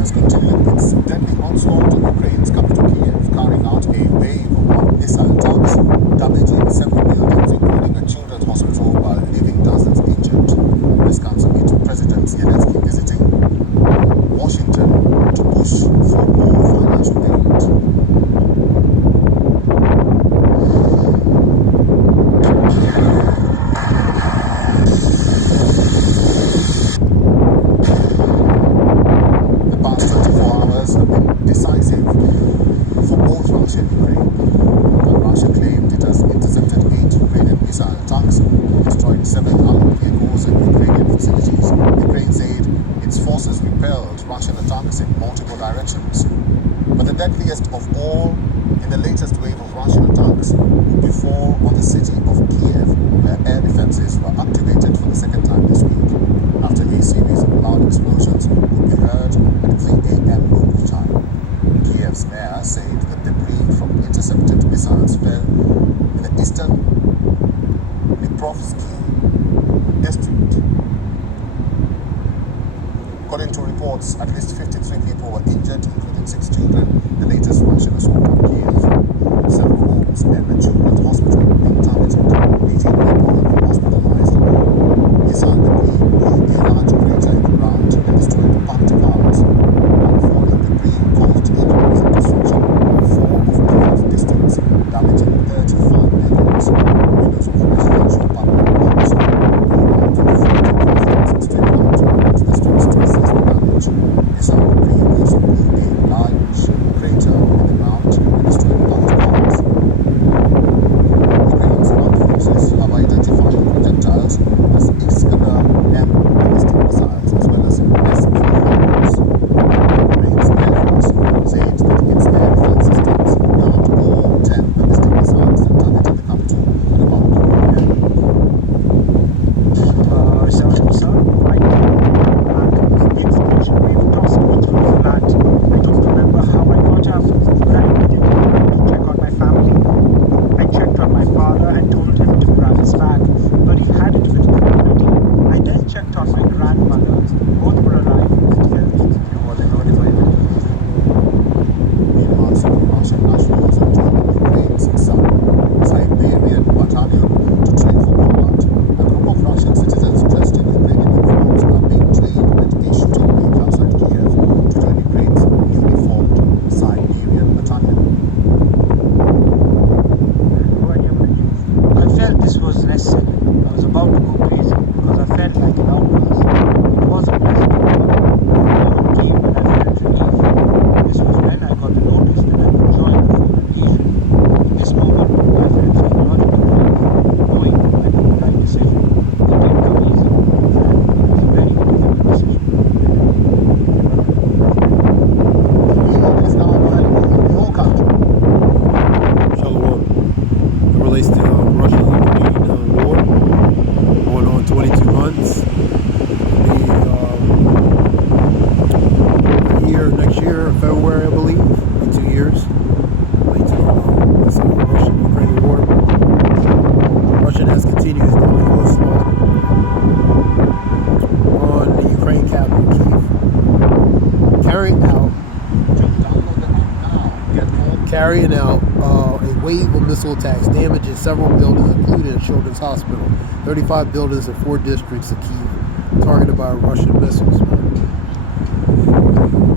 has continued its deadly onslaught on Ukraine's capital Kiev, carrying out a wave of missile attacks, damaging several buildings, including a children's hospital, while leaving dozens injured. This comes amid President Zelensky visiting Washington to push for more financial aid. Decisive for both Russia and Ukraine. Russia claimed it has intercepted 8 Ukrainian missile attacks, destroyed 7 armored vehicles and Ukrainian facilities. Ukraine said its forces repelled Russian attacks in multiple directions. But the deadliest of all in the latest wave of Russian attacks would befall on the city of Kiev, where air defenses were activated for the second time this week, after a series of loud explosions could be heard at 3 a.m. local time. Kiev's mayor said that debris from intercepted missiles fell in the eastern Dniprovsky district. According to reports, at least 53 people were injured, including 6 children. The latest Russian assault on Kiev. Several homes and a children's hospital have been targeted. 18 people have been hospitalized. Missile debris blew a large crater in the ground and destroyed parked cars. Falling debris caused injuries and destruction in 4 of Kiev's districts, damaging 35 buildings. Windows of residential apartment blocks blew out and 40 residents extended out into the streets to assess the damage. Missile debris also blew a large crater in the ground and destroyed parked cars. Ukraine's armed forces have identified the projectiles as Iskander-M ballistic missiles as well as S-300s. Ukraine's Air Force said that its air defense systems downed all 10 ballistic missiles that targeted the capital at about 2 a.m. We've tossed me to the flat. I don't remember how I got up. Then immediately I went to check on my family. I checked on my father and told him to grab his bag, but he had it with him already. I then checked on my grandmother. Both were alive and healthy. Meanwhile, some Russian nationals are joining Ukraine's Siberian battalion to train for combat. A group of Russian citizens dressed in Ukrainian uniforms are being trained at a shooting range outside Kiev to join Ukraine's newly formed Siberian battalion. I felt this was necessary. I was about to go crazy because I felt like an outcast. It wasn't necessary. It came when I felt relief. This was when I got the notice that I could join the full occasion. In this moment, I felt psychological relief, knowing I made the right decision. It didn't come easy. In fact, it was a very difficult decision. Wion is now available in your country. Shalom. It relates to Russia-Ukraine war going on 22 months. Next year, February, I believe, 2 years. That's the Russia-Ukraine war. Russia has continued its deadly onslaught on the Ukraine capital, Kyiv, carrying out a wave of missile attacks, damaging several buildings, including a children's hospital. 35 buildings in 4 districts of Kyiv targeted by Russian missiles.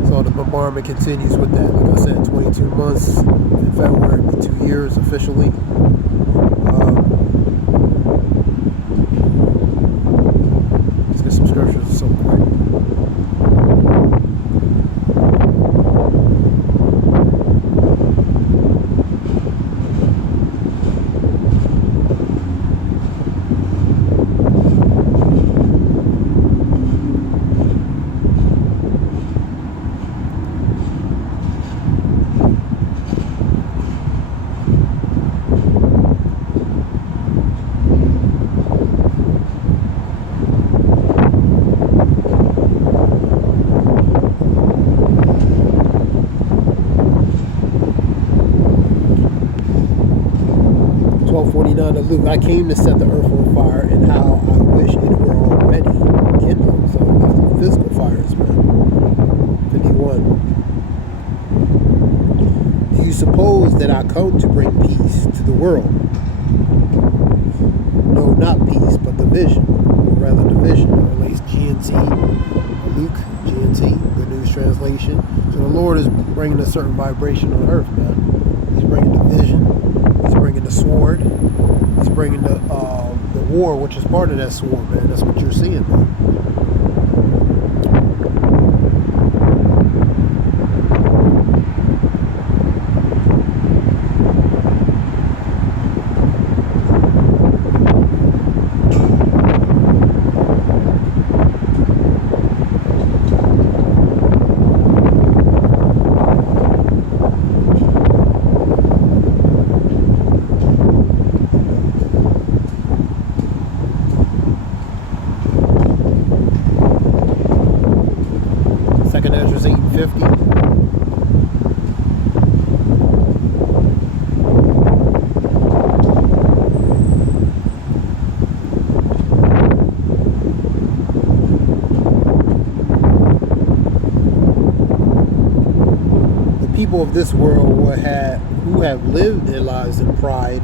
So the bombardment continues with that. Like I said, 22 months. In February, it'll be 2 years officially. Let's get some scriptures or something. Luke, I came to set the earth on fire, and how I wish it were already kindled. So that's the physical fires, man. 51. suppose that I come to bring peace to the world. No, not peace, but division, or rather division. It relates GNT, Luke, GNT, Good News Translation. So the Lord is bringing a certain vibration on earth, man. He's bringing division. He's bringing the sword. He's bringing the war, which is part of that sword, man. That's what you're seeing, man. Second Ezra's 8:50. The people of this world who have lived their lives in pride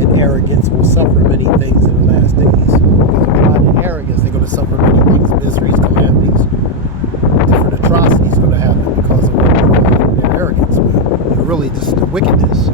and arrogance will suffer many things in the last days. Because of pride and arrogance, they're going to suffer many things, miseries, calamities. Different atrocities going to happen because of their pride and their arrogance, man. And really just the wickedness.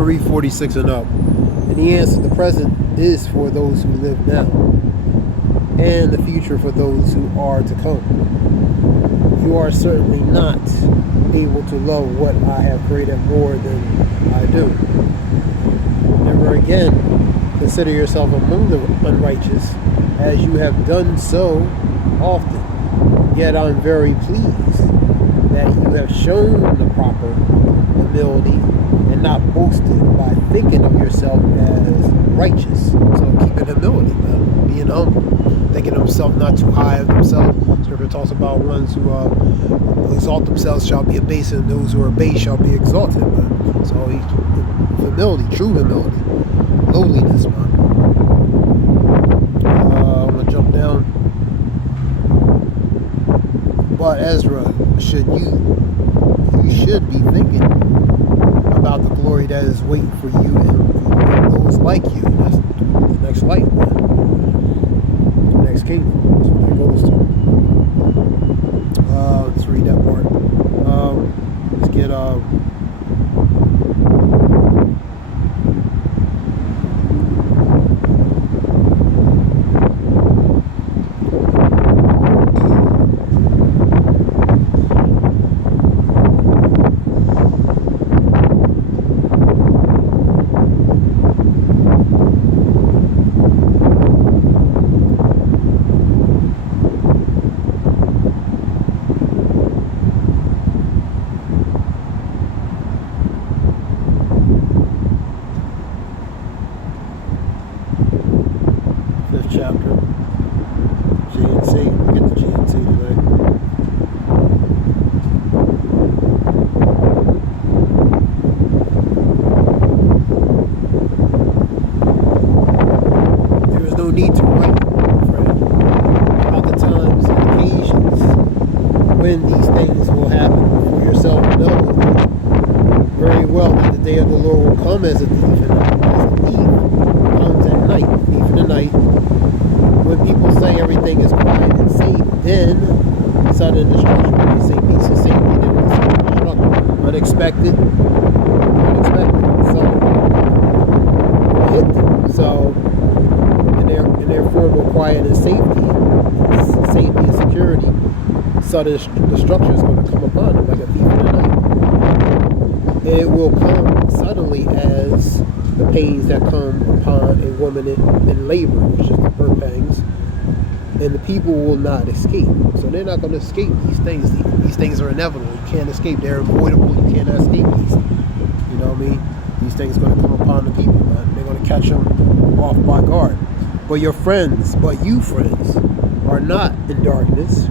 Read 46 and up. And he answered, the present is for those who live now, and the future for those who are to come. You are certainly not able to love what I have created more than I do. Never again consider yourself among the unrighteous, as you have done so often. Yet I'm very pleased that you have shown the proper humility and not boasted by thinking of yourself as righteous. So keeping humility, man. Being humble. Thinking of himself not too high of himself. Scripture talks about ones who exalt themselves shall be abased, and those who are abased shall be exalted, man. So humility, true humility. Lowliness, man. I'm going to jump down. But Ezra, you should be thinking about the glory that is waiting for you and those like you. That's the next life, man. The next kingdom. That's what it goes to. Let's read that part. Let's get chapter. GNC. We'll get the GNC today. There is no need to write, friend, about the times and occasions when these things will happen, for yourself know very well that the day of the Lord will come as a thief, and as a thief comes at night, thief in the night. When people say everything is quiet and safe, then sudden destruction. When they say peace and safety, then they say destruction. Unexpected, sudden. Hit them. So, in their form of quiet and safety and security, sudden destruction is going to come upon them like a thief in the night. It will come suddenly as the pains that come upon a woman in labor, which is the birth pangs, and the people will not escape. So they're not going to escape these things. These things are inevitable. You can't escape. They're avoidable. You cannot escape these. You know what I mean? These things are going to come upon the people, man. They're going to catch them off by guard. But you friends, are not in darkness.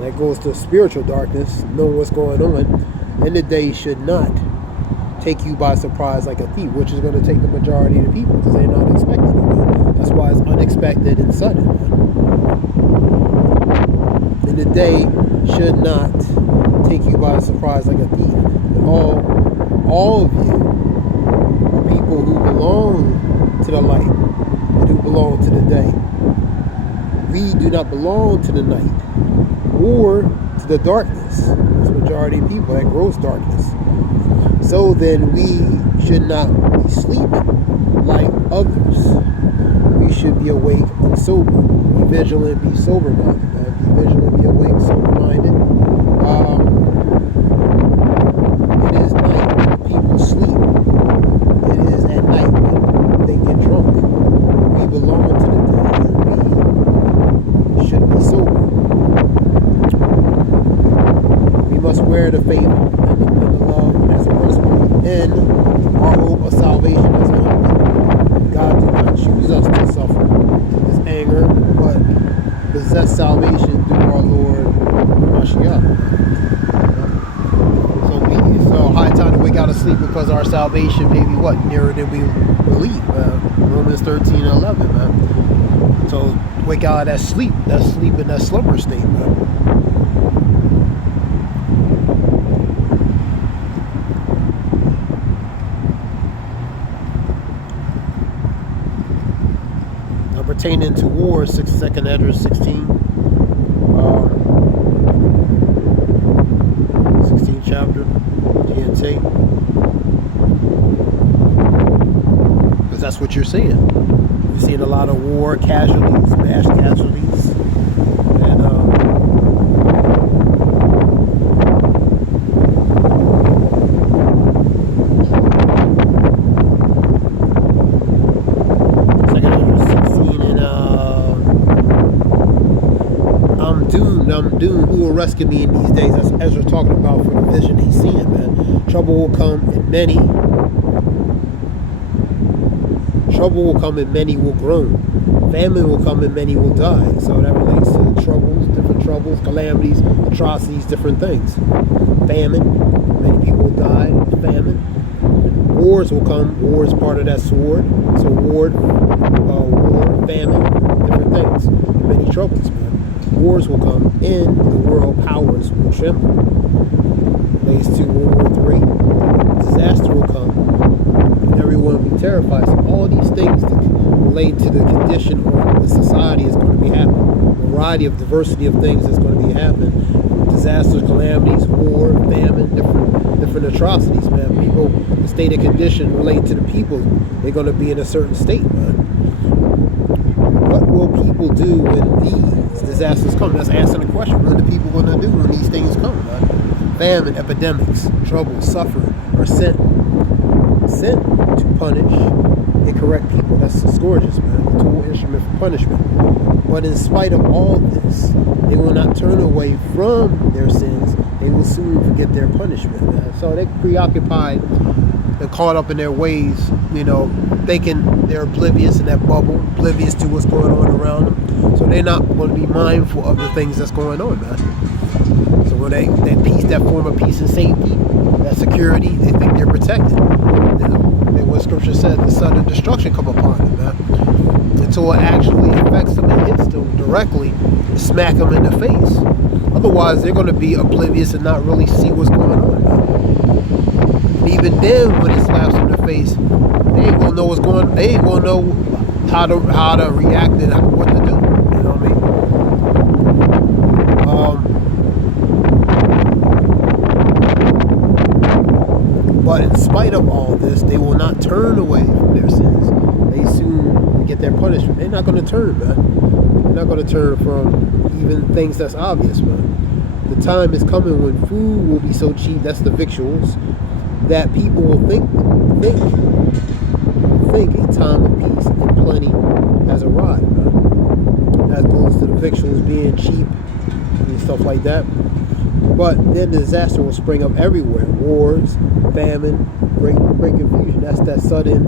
That goes to spiritual darkness, knowing what's going on. And the day should not take you by surprise like a thief, which is going to take the majority of the people because they're not expecting it. Man. That's why it's unexpected and sudden. Man. And the day should not take you by surprise like a thief. And all of you are people who belong to the light and who belong to the day. We do not belong to the night or to the darkness. It's the majority of people, that gross darkness. So then we should not be sleeping like others. We should be awake and sober. Be vigilant, be sober-minded. Be vigilant, be awake, sober-minded. It is night when the people sleep. It is at night when they get drunk. We belong to the day and we should be sober. We must wear the faith and the love as a breastplate and our hope of salvation as a helmet. God did not choose us to suffer His anger, but possess salvation through our Lord Mashiach. So high time to wake out of sleep because our salvation may be nearer than we believe. Romans 13:11, man. So wake out of that sleep in that slumber state, man. Pertaining to war, 2nd Ezra 16, 16th chapter, GNT. Because that's what you're seeing. You're seeing a lot of war casualties, mass casualties, and I'm doomed. Who will rescue me in these days? That's Ezra talking about for the vision he's seeing, man. Trouble will come and many will groan. Famine will come and many will die. So that relates to different troubles, calamities, atrocities, different things. Famine, many people will die. Famine. Wars will come. War is part of that sword. So war, famine, different things. Many troubles, man. Wars will come and the world powers will tremble. Relates to World War III. Disaster will come and everyone will be terrified. So all these things that relate to the condition of the society is going to be happening. A variety of diversity of things is going to be happening. Disasters, calamities, war, famine, different atrocities, man. People, the state of condition relate to the people. They're going to be in a certain state, man. What will people do when these disasters come? That's answering the question. What are the people going to do when these things come? Right? Famine, epidemics, trouble, suffering, are sent to punish and correct people. That's the scourges, man. The tool instrument for punishment. But in spite of all this, they will not turn away from their sins. They will soon forget their punishment, man. So they're preoccupied and caught up in their ways, thinking they're oblivious in that bubble, oblivious to what's going on around them. So they're not going to be mindful of the things that's going on, man. So when that peace, that form of peace and safety, that security, they think they're protected. And what Scripture said, the sudden destruction come upon them, man. Until it actually affects them and hits them directly, and smack them in the face. Otherwise, they're going to be oblivious and not really see what's going on, man. And even then, when it slaps them in the face, they ain't gonna know what's going on. They ain't gonna know how to react and what to do. You know what I mean? But in spite of all this, they will not turn away from their sins. They soon get their punishment. They're not gonna turn, man. They're not gonna turn from even things that's obvious, man. The time is coming when food will be so cheap. That's the victuals. that people will think a time of peace and plenty has arrived. That goes to the victuals being cheap and stuff like that. But then disaster will spring up everywhere. Wars, famine, great confusion. That's that sudden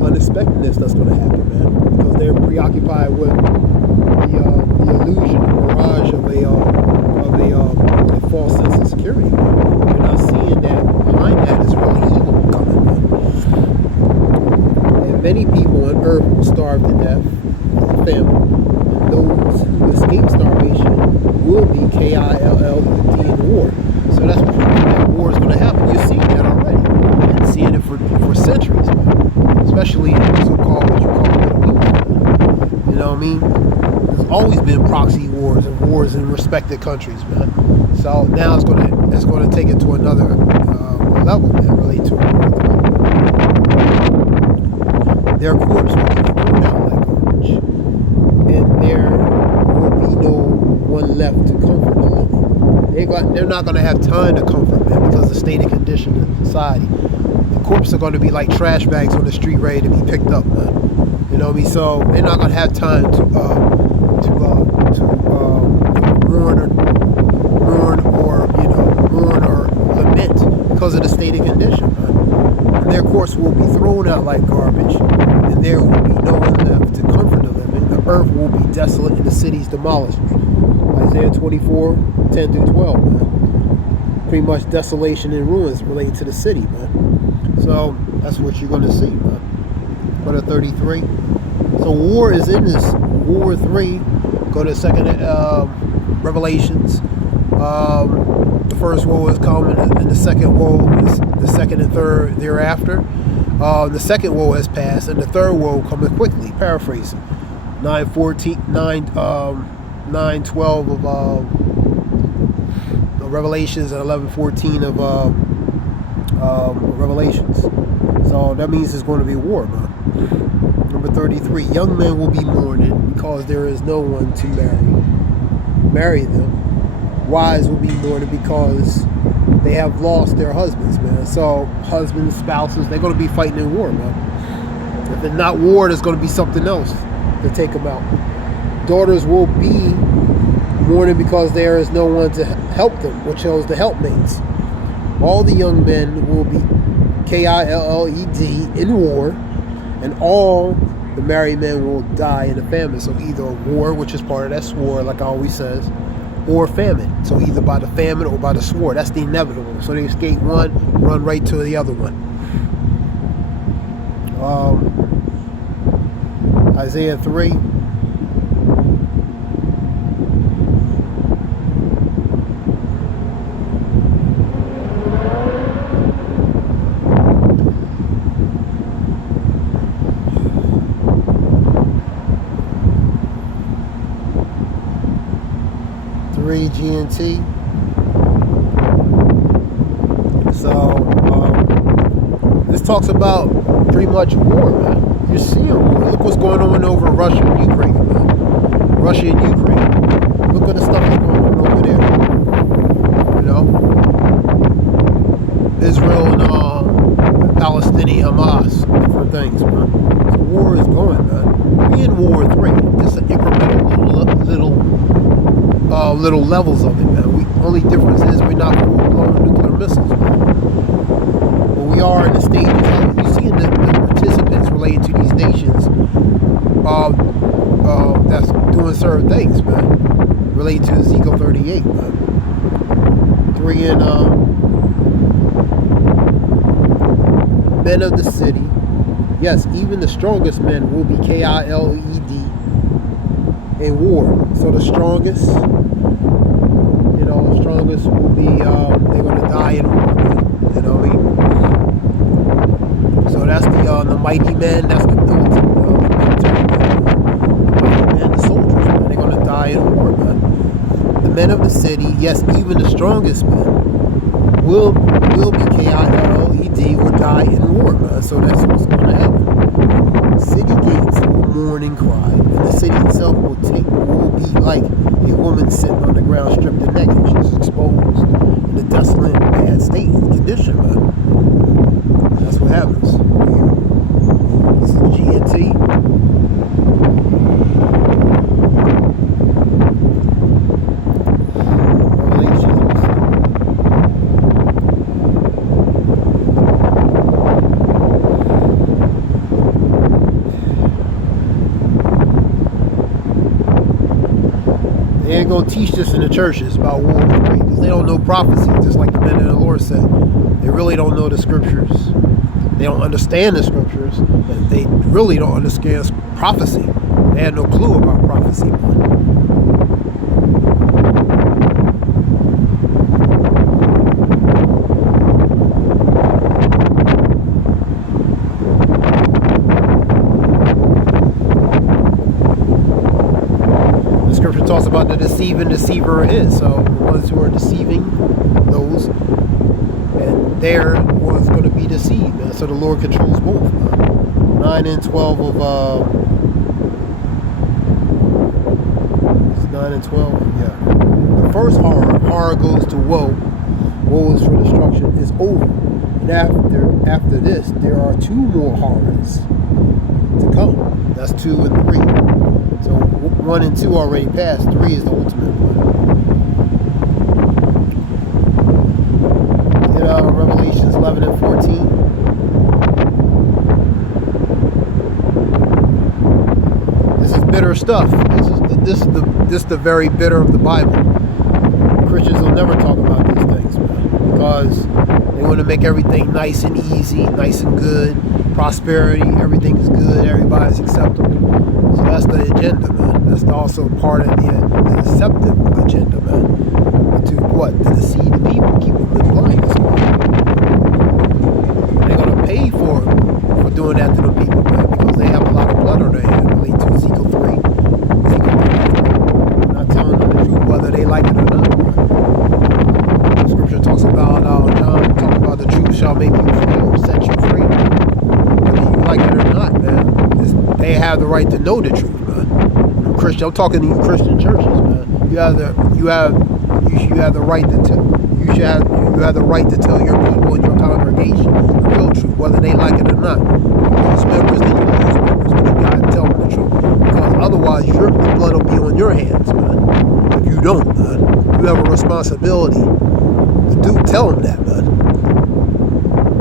unexpectedness that's going to happen, man. Because they're preoccupied with the illusion, the mirage of a false sense of security. They're not seeing that behind that is really evil coming, man. And many people on earth will starve to death, famine. Those who escape starvation will be KILLED in war. So that's what that war is going to happen. You're seeing that already. You've been seeing it for centuries, man. Especially in so-called what you call Middle East. You know what I mean? There's always been proxy wars and wars in respected countries, man. So now it's going to take it to another level, man. Really, to their corpse will be thrown out like garbage, and there will be no one left to comfort the living. They're not going to have time to comfort them because of the state and condition of society. The corpses are going to be like trash bags on the street ready to be picked up, man. You know what I mean? So they're not going to have time to mourn or lament because of the state and condition, man. And their corpse will be thrown out like garbage, and there will be no one left to comfort the living. The earth will be desolate and the cities demolished. Isaiah 24, 10 through 12, man. Pretty much desolation and ruins related to the city, man. So that's what you're going to see, man. Go to 33. So war is in this. War 3. Go to second Revelations. The first woe is coming, and the second woe is the second and third thereafter. The second woe has passed, and the third woe coming quickly. Paraphrasing. 9:12 of Revelations and 11:14 of Revelations. So that means there's going to be war, man. Number 33. Young men will be mourning because there is no one to marry them. Wives will be mourning because they have lost their husbands, man. So husbands, spouses, they're going to be fighting in war, man. If it's not war, there's going to be something else to take them out. Daughters will be mourning because there is no one to help them, which shows the helpmates. All the young men will be KILLED in war, and all the married men will die in a famine. So either a war, which is part of that sword, like I always says, or famine. So either by the famine or by the sword. That's the inevitable. So they escape one, run right to the other one. Isaiah 3. GNT. So this talks about pretty much war, man. You're seeing war. Look what's going on over Russia and Ukraine, man. Russia and Ukraine. Look at the stuff that's going on over there. You know, Israel and Palestinian, Hamas, different things, man. So war is going, man. We in War 3. Just an incremental little levels of it, man. Only difference is we're not full-blown nuclear missiles, man. But we are in the stages of it. You see the participants related to these nations that's doing certain things, man. Related to Ezekiel 38, man. 3 and men of the city. Yes, even the strongest men will be KILED in war. So the strongest will be they're gonna die in war, you know what I mean? So that's the mighty men, that's the military men, the mighty men, the soldiers, man, they're gonna die in war, man. The men of the city, yes, even the strongest men will be KILED or die in war, man. So that's what's gonna happen. City gates will mourn and cry, and the city itself will be like a woman sitting on the ground stripped and naked. She's exposed in a desolate, bad state and condition. ain't gonna teach this in the churches about World War III because they don't know prophecy, just like the men of the Lord said. They really don't know the scriptures. They don't understand the scriptures, and they really don't understand prophecy. They had no clue about prophecy. The scripture talks about the deceiving deceiver is. So the ones who are deceiving those, and they're ones going to be deceived. And so the Lord controls both. 9 and 12 of 9 and 12, yeah. The first horror goes to woe. Woe is for destruction, is over. And after this, there are 2 more horrors to come. That's 2 and 3. So 1 and 2 already passed. 3 is the ultimate one. In Revelations 11 and 14. This is bitter stuff. This is the very bitter of the Bible. Christians will never talk about these things, man, because they want to make everything nice and easy, nice and good, prosperity, everything is good, everybody's acceptable. So that's the agenda, man. That's also part of the deceptive agenda, man. To what? To deceive the people, keep them in blindness. They're gonna pay for doing that to the people, man, because they have a lot of blood on their hands. Relate to Ezekiel 3. Not telling them the truth whether they like it or not. Scripture talks about John talking about the truth shall make you free or set you free. Whether you like it or not, man, they have the right to know the truth, man. Christian, I'm talking to you Christian churches, man. You have the right to tell. You have the right to tell your people in your congregation the real truth, whether they like it or not. You lose members, then you lose members, but you gotta tell them the truth. Because otherwise, the blood will be on your hands, man. If you don't, man, you have a responsibility to tell them that, man.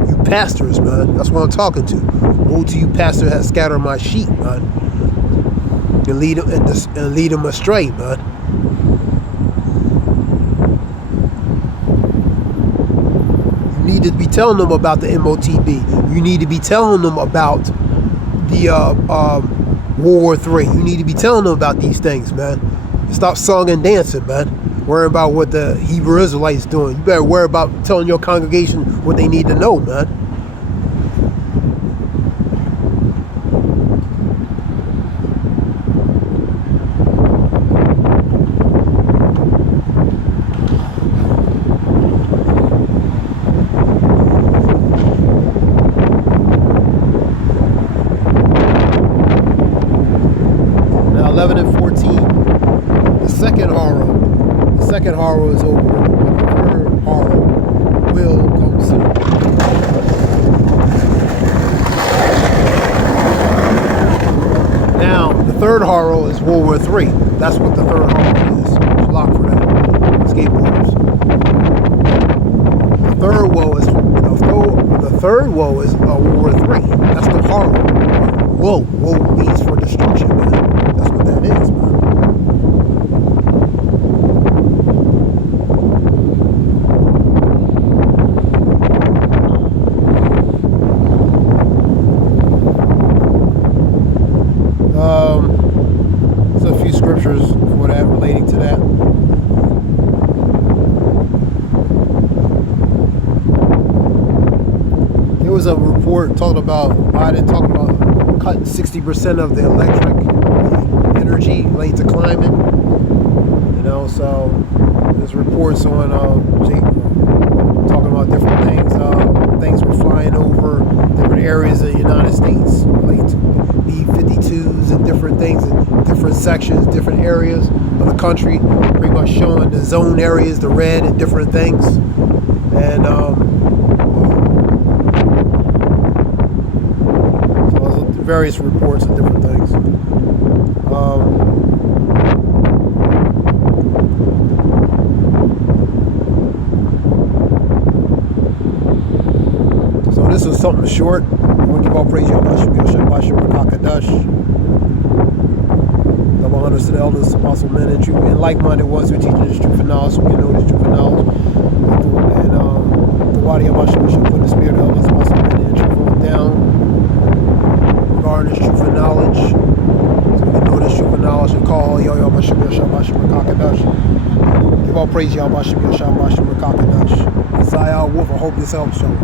You pastors, man, that's what I'm talking to. Woe to you, pastor, has scattered my sheep, man, and lead them astray, man. You need to be telling them about the MOTB. You need to be telling them about the World War III. You need to be telling them about these things, man. Stop song and dancing, man. Worry about what the Hebrew Israelites doing. You better worry about telling your congregation what they need to know, man. Now 11 and 14. The second horror is over, but the third horror will come soon. Now, the third horror is World War III. That's what the third horror is. It's locked for that. Skateboarders. The third woe is World War III. That's the horror. Woe means for destruction, man. That's what that is, man. There's a few scriptures for that, relating to that. There was a report talking about Biden talking about cutting 60% of the electric energy related to climate. You know, so there's reports on talking about different things. Things were flying over different areas of the United States related to B-52s and different things in different sections, different areas of the country, pretty much showing the zone areas, the red and different things. And so there's various reports of different things. So this is something short. I want to give all praise to Yahweh Shemashim Hakadash. The Double honors to the elders, apostle men, and true and like-minded ones who teach this truth and knowledge, so we can know this truth and knowledge. And the body of our shall put the spirit of elders, apostle men, and truth down. Regarding this truth and knowledge, so we can know this truth and knowledge and call Yo Bashim Yashabashim Rakakadash. Give all praise, Yah Bashim Yashabashim Rakakadash. Zayah Wolf, I hope this helps y'all.